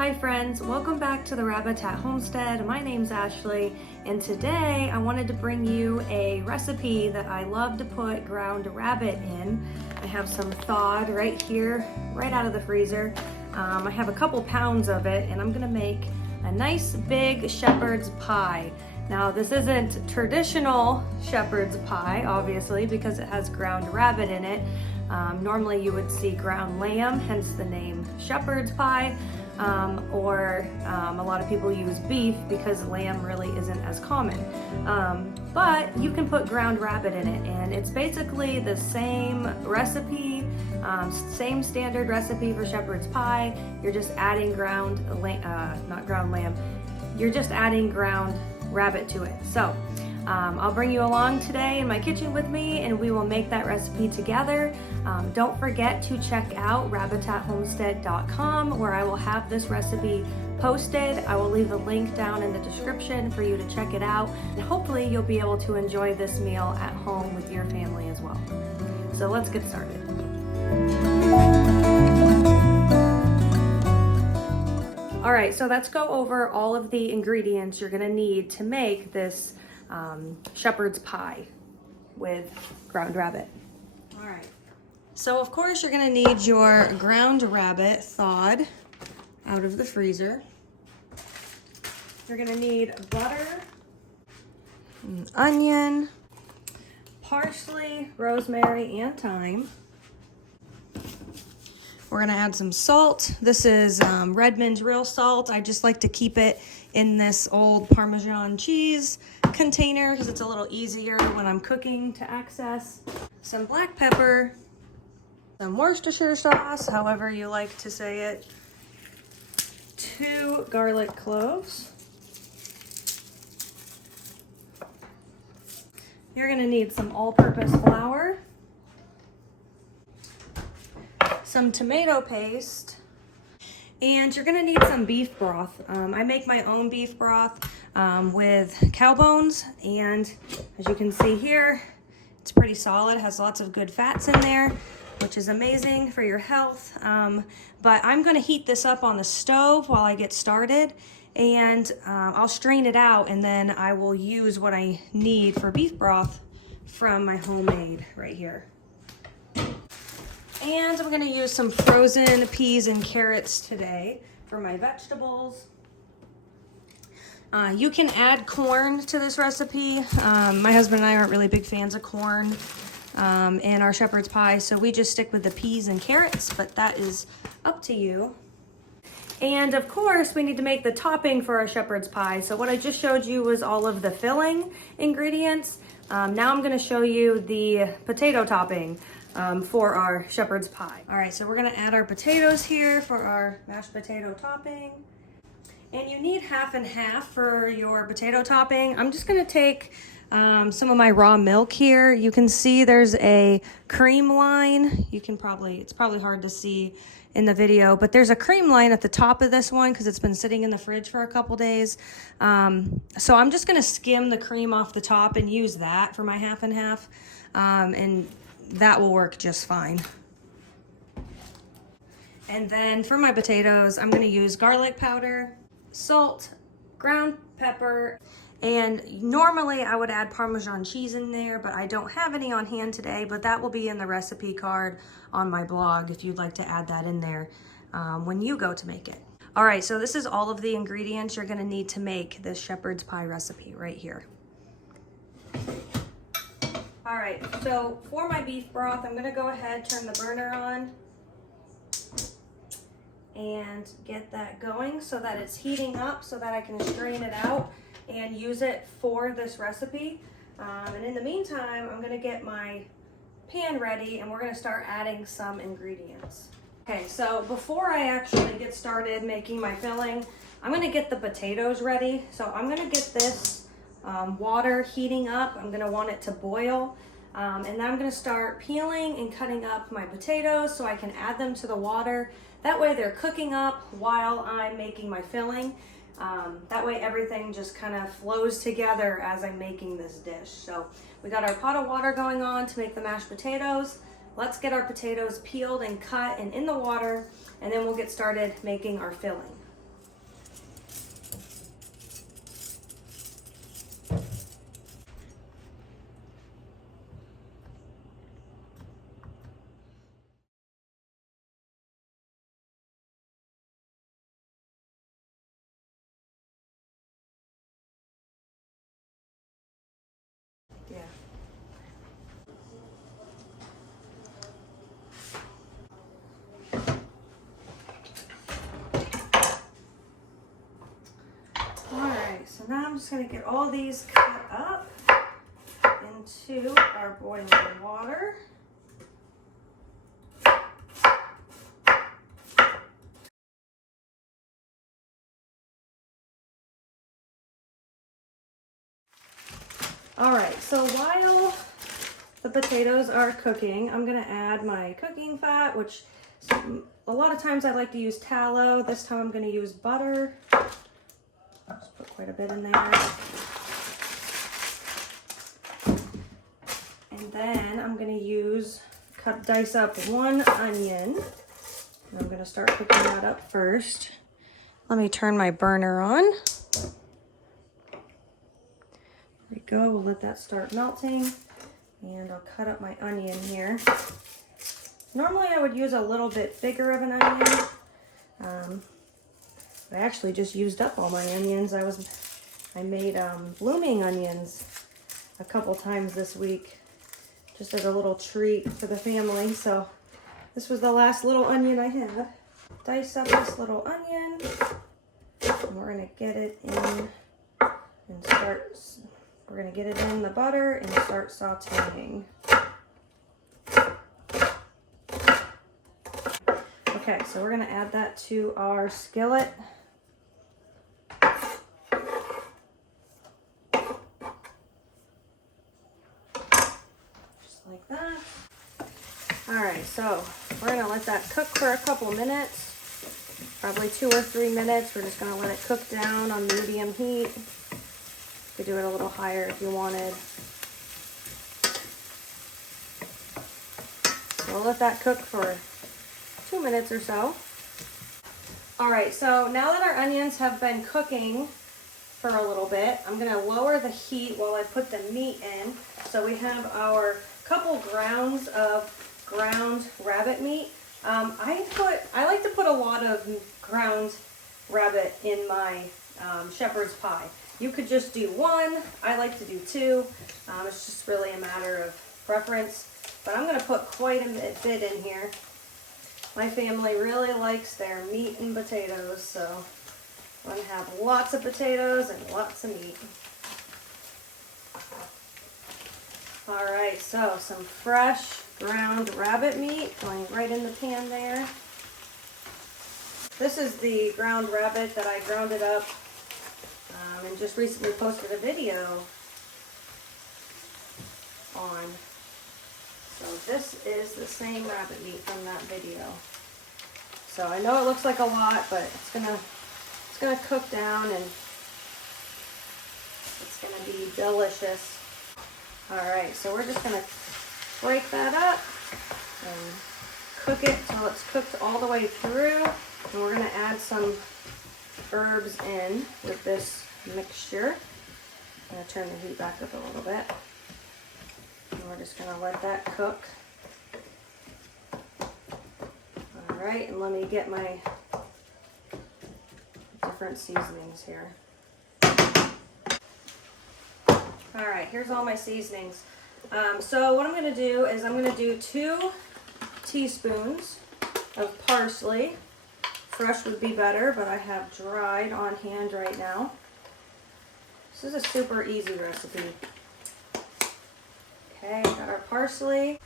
Hi friends, welcome back to the Rabbitat Homestead. My name's Ashley, and today I wanted to bring you a recipe that I love to put ground rabbit in. I have some thawed right here, right out of the freezer. I have a couple pounds of it, and I'm gonna make a nice big shepherd's pie. Now this isn't traditional shepherd's pie, obviously, because it has ground rabbit in it. Normally you would see ground lamb, hence the name shepherd's pie. Or a lot of people use beef because lamb really isn't as common. But you can put ground rabbit in it, and it's basically the same recipe, same standard recipe for shepherd's pie. You're just adding not ground lamb, you're just adding ground rabbit to it. So I'll bring you along today in my kitchen with me, and we will make that recipe together. Don't forget to check out rabbitathomestead.com, where I will have this recipe posted. I will leave the link down in the description for you to check it out, and hopefully you'll be able to enjoy this meal at home with your family as well. So let's get started. All right, so let's go over all of the ingredients you're gonna need to make this shepherd's pie with ground rabbit. All right, so of course you're gonna need your ground rabbit thawed out of the freezer. You're gonna need butter, an onion, parsley, rosemary, and thyme. We're gonna add some salt. This is Redmond's real salt. I just like to keep it in this old Parmesan cheese container because it's a little easier when I'm cooking to access. Some black pepper, some Worcestershire sauce, however you like to say it, 2 garlic cloves. You're gonna need some all-purpose flour, some tomato paste, and you're gonna need some beef broth. I make my own beef broth with cow bones, and as you can see here, it's pretty solid. It has lots of good fats in there, which is amazing for your health. But I'm gonna heat this up on the stove while I get started, and I'll strain it out, and then I will use what I need for beef broth from my homemade right here. And I'm gonna use some frozen peas and carrots today for my vegetables. You can add corn to this recipe. My husband and I aren't really big fans of corn in our shepherd's pie, so we just stick with the peas and carrots, but that is up to you. And of course, we need to make the topping for our shepherd's pie. So what I just showed you was all of the filling ingredients. Now I'm gonna show you the potato topping for our shepherd's pie. All right, so we're gonna add our potatoes here for our mashed potato topping. And you need half and half for your potato topping. I'm just gonna take some of my raw milk here. You can see there's a cream line. It's probably hard to see in the video, but there's a cream line at the top of this one because it's been sitting in the fridge for a couple days. So I'm just gonna skim the cream off the top and use that for my half and half. And that will work just fine. And then for my potatoes, I'm gonna use garlic powder, salt, ground pepper, and normally I would add Parmesan cheese in there, but I don't have any on hand today, but that will be in the recipe card on my blog if you'd like to add that in there when you go to make it. All right, so this is all of the ingredients you're gonna need to make this shepherd's pie recipe right here. All right, so for my beef broth, I'm gonna go ahead, turn the burner on, and get that going so that it's heating up so that I can strain it out and use it for this recipe. And in the meantime, I'm gonna get my pan ready and we're gonna start adding some ingredients. Okay, so before I actually get started making my filling, I'm gonna get the potatoes ready. So I'm gonna get this water heating up. I'm gonna want it to boil. And then I'm gonna start peeling and cutting up my potatoes so I can add them to the water. That way they're cooking up while I'm making my filling. That way everything just kind of flows together as I'm making this dish. So we got our pot of water going on to make the mashed potatoes. Let's get our potatoes peeled and cut and in the water, and then we'll get started making our filling. I'm just gonna get all these cut up into our boiling water. All right, so while the potatoes are cooking, I'm gonna add my cooking fat, which a lot of times I like to use tallow. This time I'm gonna use butter. Just put quite a bit in there. And then I'm gonna dice up one onion. And I'm gonna start cooking that up first. Let me turn my burner on. There we go, we'll let that start melting. And I'll cut up my onion here. Normally I would use a little bit bigger of an onion. I actually just used up all my onions. I made blooming onions a couple times this week, just as a little treat for the family. So this was the last little onion I had. Dice up this little onion, and we're gonna get it in and start. We're gonna get it in the butter and start sauteing. Okay, so we're gonna add that to our skillet. Just like that. All right, so we're gonna let that cook for a couple minutes, probably 2 or 3 minutes. We're just gonna let it cook down on medium heat. You could do it a little higher if you wanted. So we'll let that cook for 2 minutes or so. All right, so now that our onions have been cooking for a little bit, I'm gonna lower the heat while I put the meat in. So we have our couple grounds of ground rabbit meat. I like to put a lot of ground rabbit in my shepherd's pie. You could just do 1. I like to do 2. It's just really a matter of preference. But I'm gonna put quite a bit in here. My family really likes their meat and potatoes, so I'm gonna have lots of potatoes and lots of meat. All right, so some fresh ground rabbit meat going right in the pan there. This is the ground rabbit that I ground it up and just recently posted a video on. So this is the same rabbit meat from that video. So I know it looks like a lot, but it's gonna cook down and it's gonna be delicious. All right, so we're just gonna break that up and cook it till it's cooked all the way through. And we're gonna add some herbs in with this mixture. I'm gonna turn the heat back up a little bit. And we're just gonna let that cook. All right, and let me get my different seasonings here. All right, here's all my seasonings. So what I'm gonna do is I'm gonna do 2 teaspoons of parsley. Fresh would be better, but I have dried on hand right now. This is a super easy recipe. Okay, got our parsley.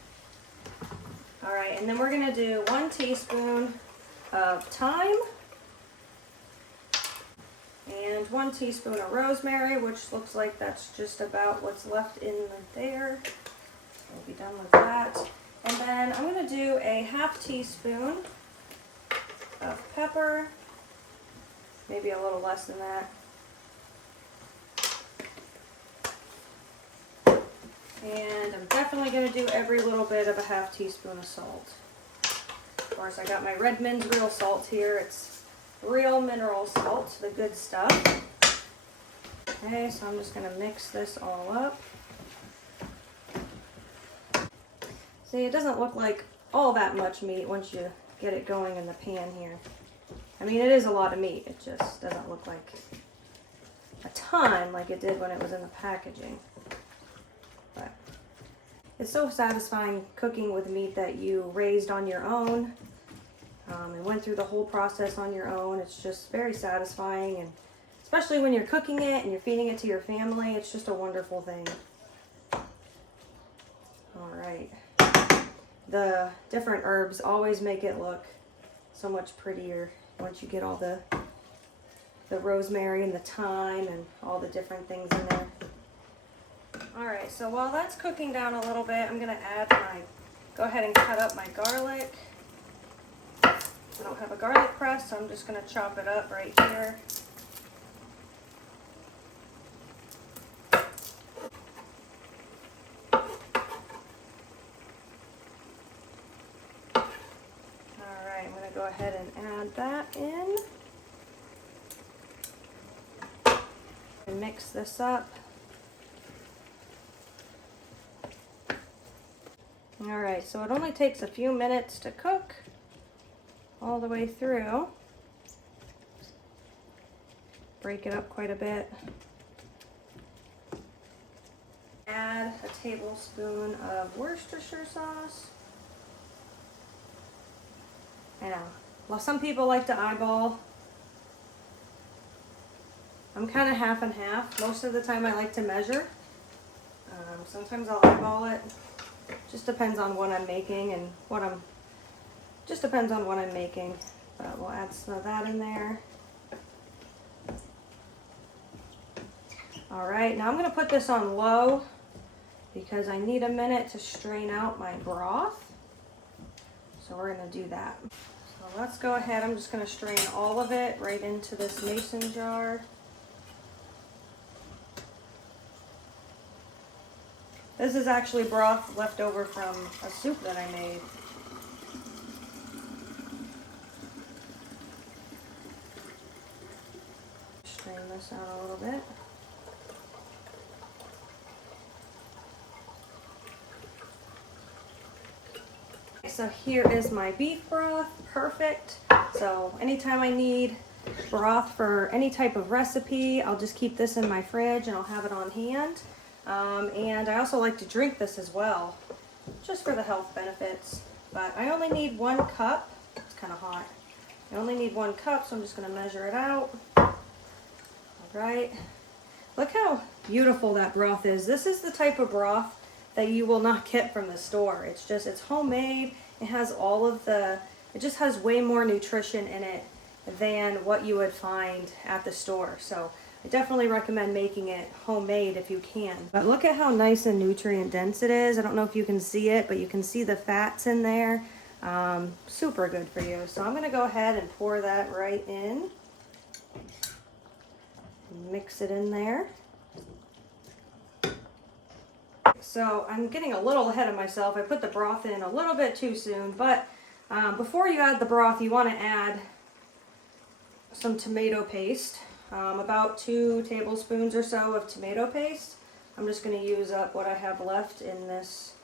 All right, and then we're gonna do 1 teaspoon of thyme and 1 teaspoon of rosemary, which looks like that's just about what's left in there. We'll be done with that. And then I'm gonna do a 1/2 teaspoon of pepper, maybe a little less than that. And I'm definitely going to do every little bit of a 1/2 teaspoon of salt. Of course, I got my Redmond's real salt here. It's real mineral salt, the good stuff. Okay, so I'm just going to mix this all up. See, it doesn't look like all that much meat once you get it going in the pan here. I mean, it is a lot of meat. It just doesn't look like a ton like it did when it was in the packaging. But it's so satisfying cooking with meat that you raised on your own and went through the whole process on your own. It's just very satisfying, and especially when you're cooking it and you're feeding it to your family. It's just a wonderful thing. All right. The different herbs always make it look so much prettier once you get all the rosemary and the thyme and all the different things in there. All right, so while that's cooking down a little bit, I'm gonna go ahead and cut up my garlic. I don't have a garlic press, so I'm just gonna chop it up right here. All right, I'm gonna go ahead and add that in. And mix this up. All right, so it only takes a few minutes to cook all the way through. Break it up quite a bit. Add a tablespoon of Worcestershire sauce. Now, while some people like to eyeball, I'm kind of half and half. Most of the time I like to measure. Sometimes I'll eyeball it. Just depends on what I'm making and just depends on what I'm making. But we'll add some of that in there. All right, now I'm gonna put this on low because I need a minute to strain out my broth. So we're gonna do that. So let's go ahead, I'm just gonna strain all of it right into this mason jar. This is actually broth left over from a soup that I made. Strain this out a little bit. So here is my beef broth, perfect. So anytime I need broth for any type of recipe, I'll just keep this in my fridge and I'll have it on hand. And I also like to drink this as well, just for the health benefits. But I only need 1 cup. It's kind of hot. I only need 1 cup, so I'm just going to measure it out. All right. Look how beautiful that broth is. This is the type of broth that you will not get from the store. It's homemade. It has it just has way more nutrition in it than what you would find at the store. So I definitely recommend making it homemade if you can. But look at how nice and nutrient dense it is. I don't know if you can see it, but you can see the fats in there. Super good for you. So I'm gonna go ahead and pour that right in. Mix it in there. So I'm getting a little ahead of myself. I put the broth in a little bit too soon, but before you add the broth, you wanna add some tomato paste. About 2 tablespoons or so of tomato paste. I'm just going to use up what I have left in this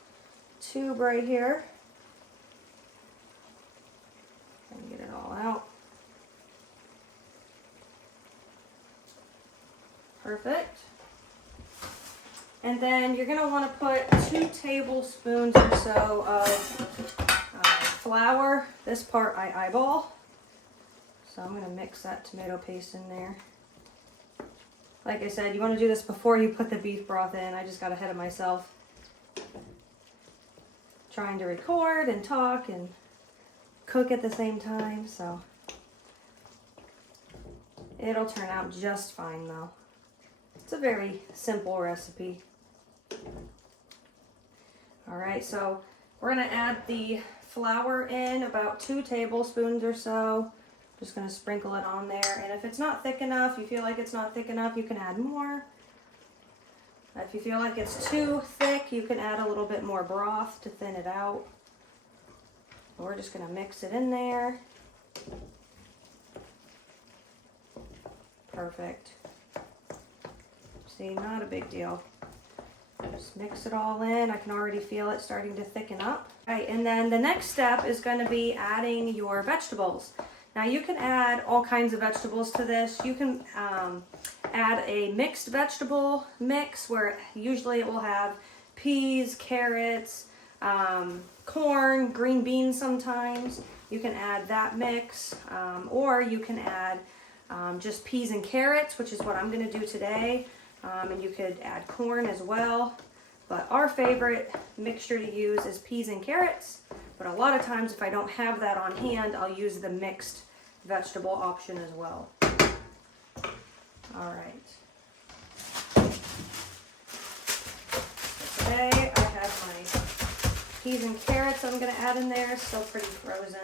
tube right here. And get it all out. Perfect. And then you're going to want to put 2 tablespoons or so of flour. This part I eyeball. So I'm going to mix that tomato paste in there. Like I said, you want to do this before you put the beef broth in. I just got ahead of myself. Trying to record and talk and cook at the same time, so it'll turn out just fine though. It's a very simple recipe. All right, so we're gonna add the flour in, about 2 tablespoons or so. Just going to sprinkle it on there, and if it's not thick enough, you feel like it's not thick enough, you can add more. If you feel like it's too thick, you can add a little bit more broth to thin it out. We're just going to mix it in there. Perfect. See, not a big deal. Just mix it all in. I can already feel it starting to thicken up. All right, and then the next step is going to be adding your vegetables. Now you can add all kinds of vegetables to this. You can add a mixed vegetable mix where usually it will have peas, carrots, corn, green beans sometimes. You can add that mix, or you can add just peas and carrots, which is what I'm gonna do today. And you could add corn as well. But our favorite mixture to use is peas and carrots. But a lot of times if I don't have that on hand, I'll use the mixed vegetable option as well. All right. So today I have my peas and carrots I'm gonna add in there, still pretty frozen.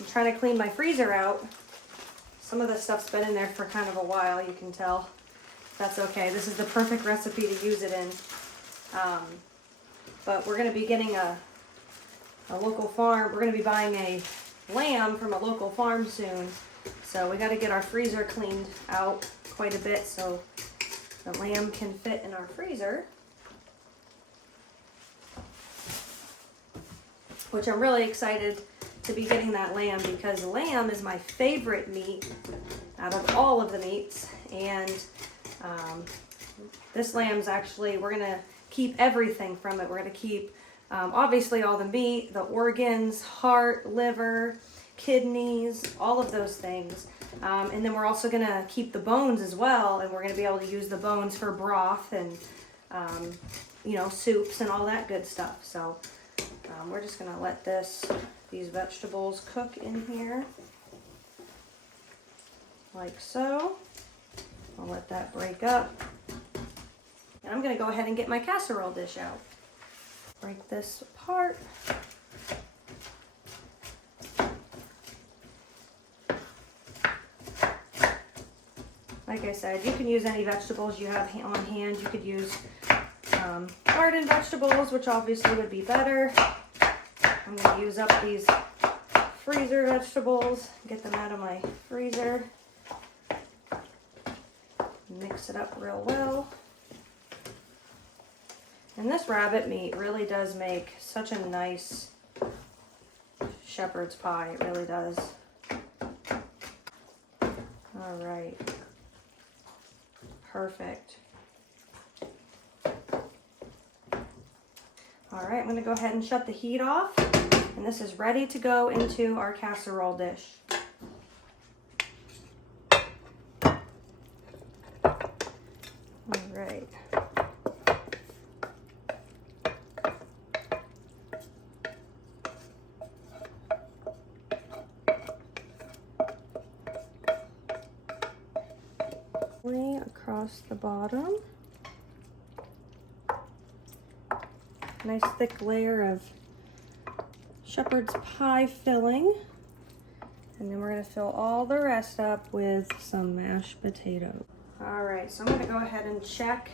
I'm trying to clean my freezer out. Some of the stuff's been in there for kind of a while, you can tell. That's okay. This is the perfect recipe to use it in. But we're going to be getting a local farm. We're going to be buying a lamb from a local farm soon. So we got to get our freezer cleaned out quite a bit so the lamb can fit in our freezer. Which I'm really excited to be getting that lamb because lamb is my favorite meat out of all of the meats. And this lamb's actually, we're going to keep everything from it. We're going to keep obviously all the meat, the organs, heart, liver, kidneys, all of those things. And then we're also going to keep the bones as well, and we're going to be able to use the bones for broth and you know, soups and all that good stuff. So we're just going to let these vegetables cook in here like so. I'll let that break up. And I'm going to go ahead and get my casserole dish out. Break this apart. Like I said, you can use any vegetables you have on hand. You could use garden vegetables, which obviously would be better. I'm going to use up these freezer vegetables, get them out of my freezer. Mix it up real well. And this rabbit meat really does make such a nice shepherd's pie. It really does. All right. Perfect. All right, I'm going to go ahead and shut the heat off. And this is ready to go into our casserole dish. All right. Across the bottom. Nice thick layer of shepherd's pie filling. And then we're going to fill all the rest up with some mashed potatoes. All right, so I'm going to go ahead and check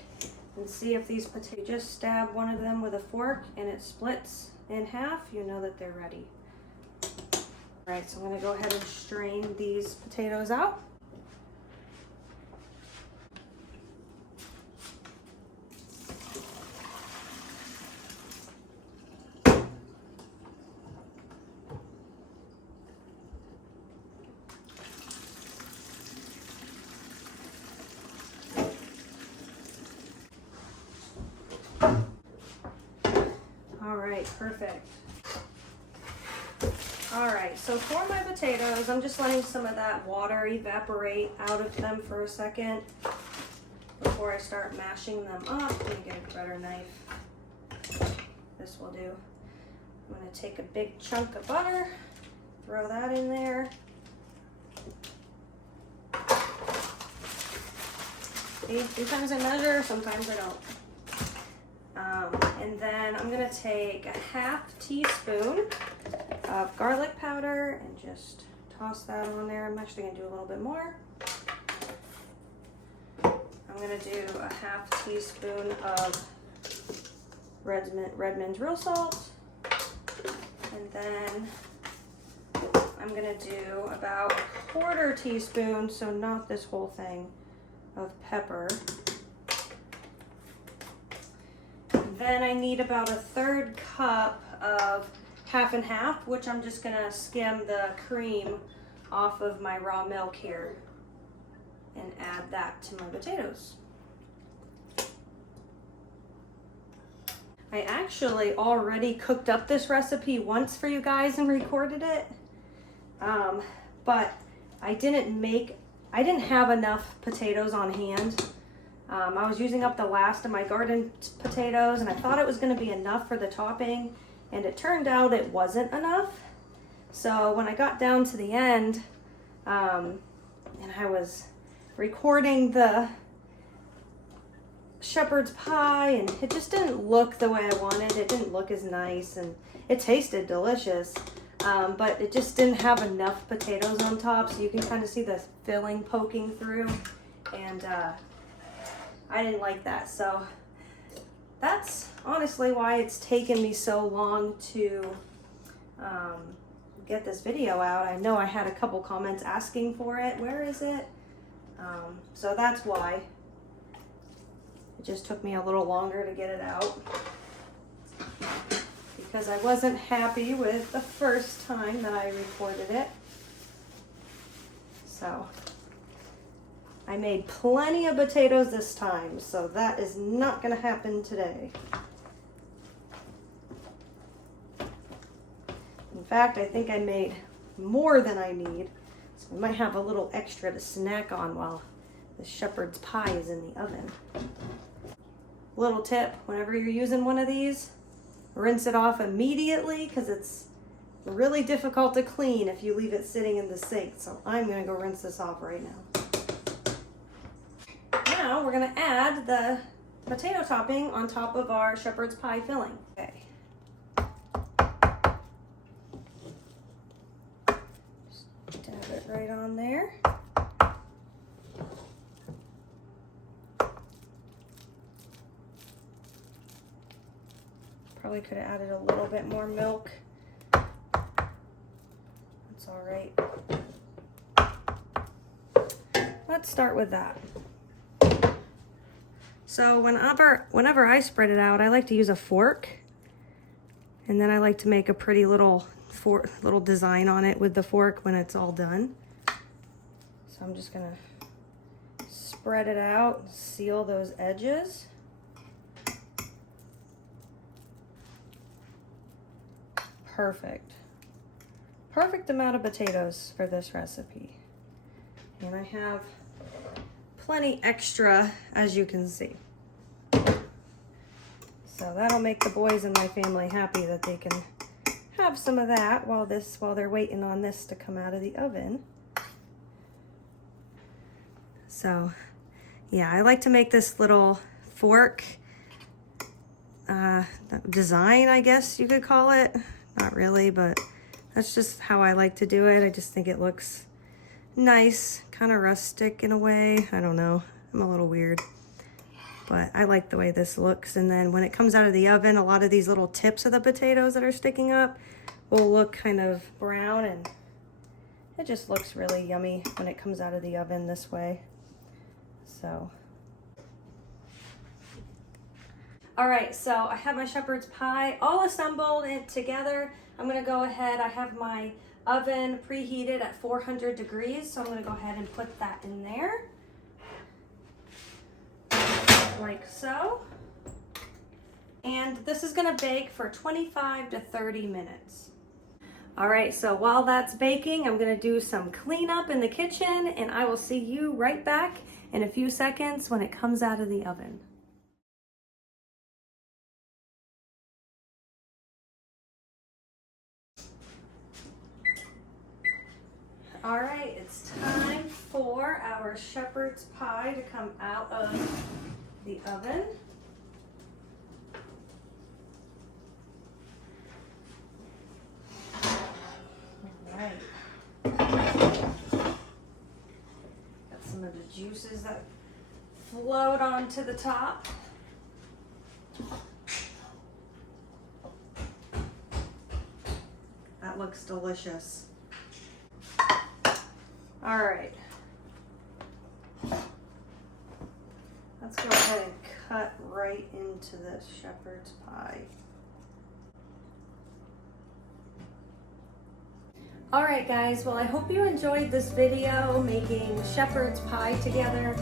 and see if these potatoes, just stab one of them with a fork and it splits in half, you know that they're ready. All right, so I'm going to go ahead and strain these potatoes out. Perfect. All right, so for my potatoes, I'm just letting some of that water evaporate out of them for a second before I start mashing them up. Let me get a better knife. This will do. I'm going to take a big chunk of butter, throw that in there. See, sometimes I measure, sometimes I don't. And then I'm going to take a ½ teaspoon of garlic powder and just toss that on there. I'm actually going to do a little bit more. I'm going to do a ½ teaspoon of Redmond's real salt. And then I'm going to do about a ¼ teaspoon, so not this whole thing, of pepper. Then I need about a 1/3 cup of half and half, which I'm just gonna skim the cream off of my raw milk here and add that to my potatoes. I actually already cooked up this recipe once for you guys and recorded it, but I didn't have enough potatoes on hand. I was using up the last of my garden potatoes, and I thought it was going to be enough for the topping, and it turned out it wasn't enough. So when I got down to the end, and I was recording the shepherd's pie, and it just didn't look the way I wanted. It didn't look as nice, and it tasted delicious, but it just didn't have enough potatoes on top, so you can kind of see the filling poking through, and I didn't like that. So that's honestly why it's taken me so long to get this video out. I know I had a couple comments asking for it. Where is it? So that's why it just took me a little longer to get it out, because I wasn't happy with the first time that I recorded it. So I made plenty of potatoes this time, so that is not going to happen today. In fact, I think I made more than I need, so I might have a little extra to snack on while the shepherd's pie is in the oven. Little tip, whenever you're using one of these, rinse it off immediately, because it's really difficult to clean if you leave it sitting in the sink. So I'm going to go rinse this off right now. Now we're going to add the potato topping on top of our shepherd's pie filling. Okay. Just dab it right on there. Probably could have added a little bit more milk. That's all right. Let's start with that. So whenever I spread it out, I like to use a fork, and then I like to make a pretty little design on it with the fork when it's all done. So I'm just gonna spread it out, seal those edges. Perfect. Perfect amount of potatoes for this recipe. And I have plenty extra, as you can see. So that'll make the boys in my family happy that they can have some of that while they're waiting on this to come out of the oven. So yeah, I like to make this little fork design, I guess you could call it. Not really, but that's just how I like to do it. I just think it looks nice, kind of rustic in a way. I don't know, I'm a little weird, but I like the way this looks. And then when it comes out of the oven, a lot of these little tips of the potatoes that are sticking up will look kind of brown, and it just looks really yummy when it comes out of the oven this way. So all right, so I have my shepherd's pie all assembled and together. I'm gonna go ahead, I have my oven preheated at 400 degrees, so I'm gonna go ahead and put that in there, like so. And this is gonna bake for 25 to 30 minutes. All right, so while that's baking, I'm gonna do some cleanup in the kitchen, and I will see you right back in a few seconds when it comes out of the oven. All right, it's time for our shepherd's pie to come out of the oven. All right. Got some of the juices that float onto the top. That looks delicious. All right, let's go ahead and cut right into this shepherd's pie. All right, guys, well, I hope you enjoyed this video making shepherd's pie together.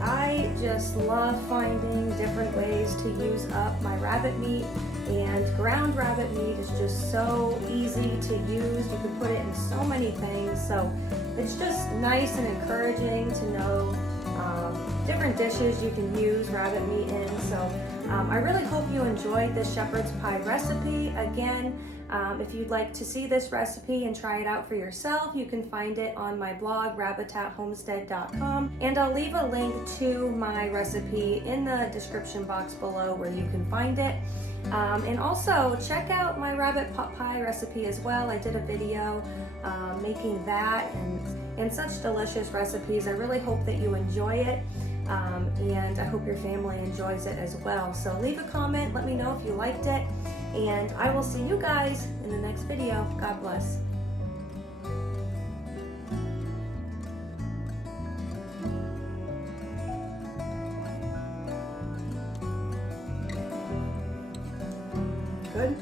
I just love finding different ways to use up my rabbit meat, and ground rabbit meat is just so easy to use. You can put it in so many things. So it's just nice and encouraging to know different dishes you can use rabbit meat in. So I really hope you enjoyed this shepherd's pie recipe. Again, if you'd like to see this recipe and try it out for yourself, you can find it on my blog, rabbitathomestead.com, and I'll leave a link to my recipe in the description box below where you can find it. And also check out my rabbit pot pie recipe as well. I did a video making that and such delicious recipes. I really hope that you enjoy it, and I hope your family enjoys it as well. So leave a comment, let me know if you liked it, and I will see you guys in the next video. God bless. Good?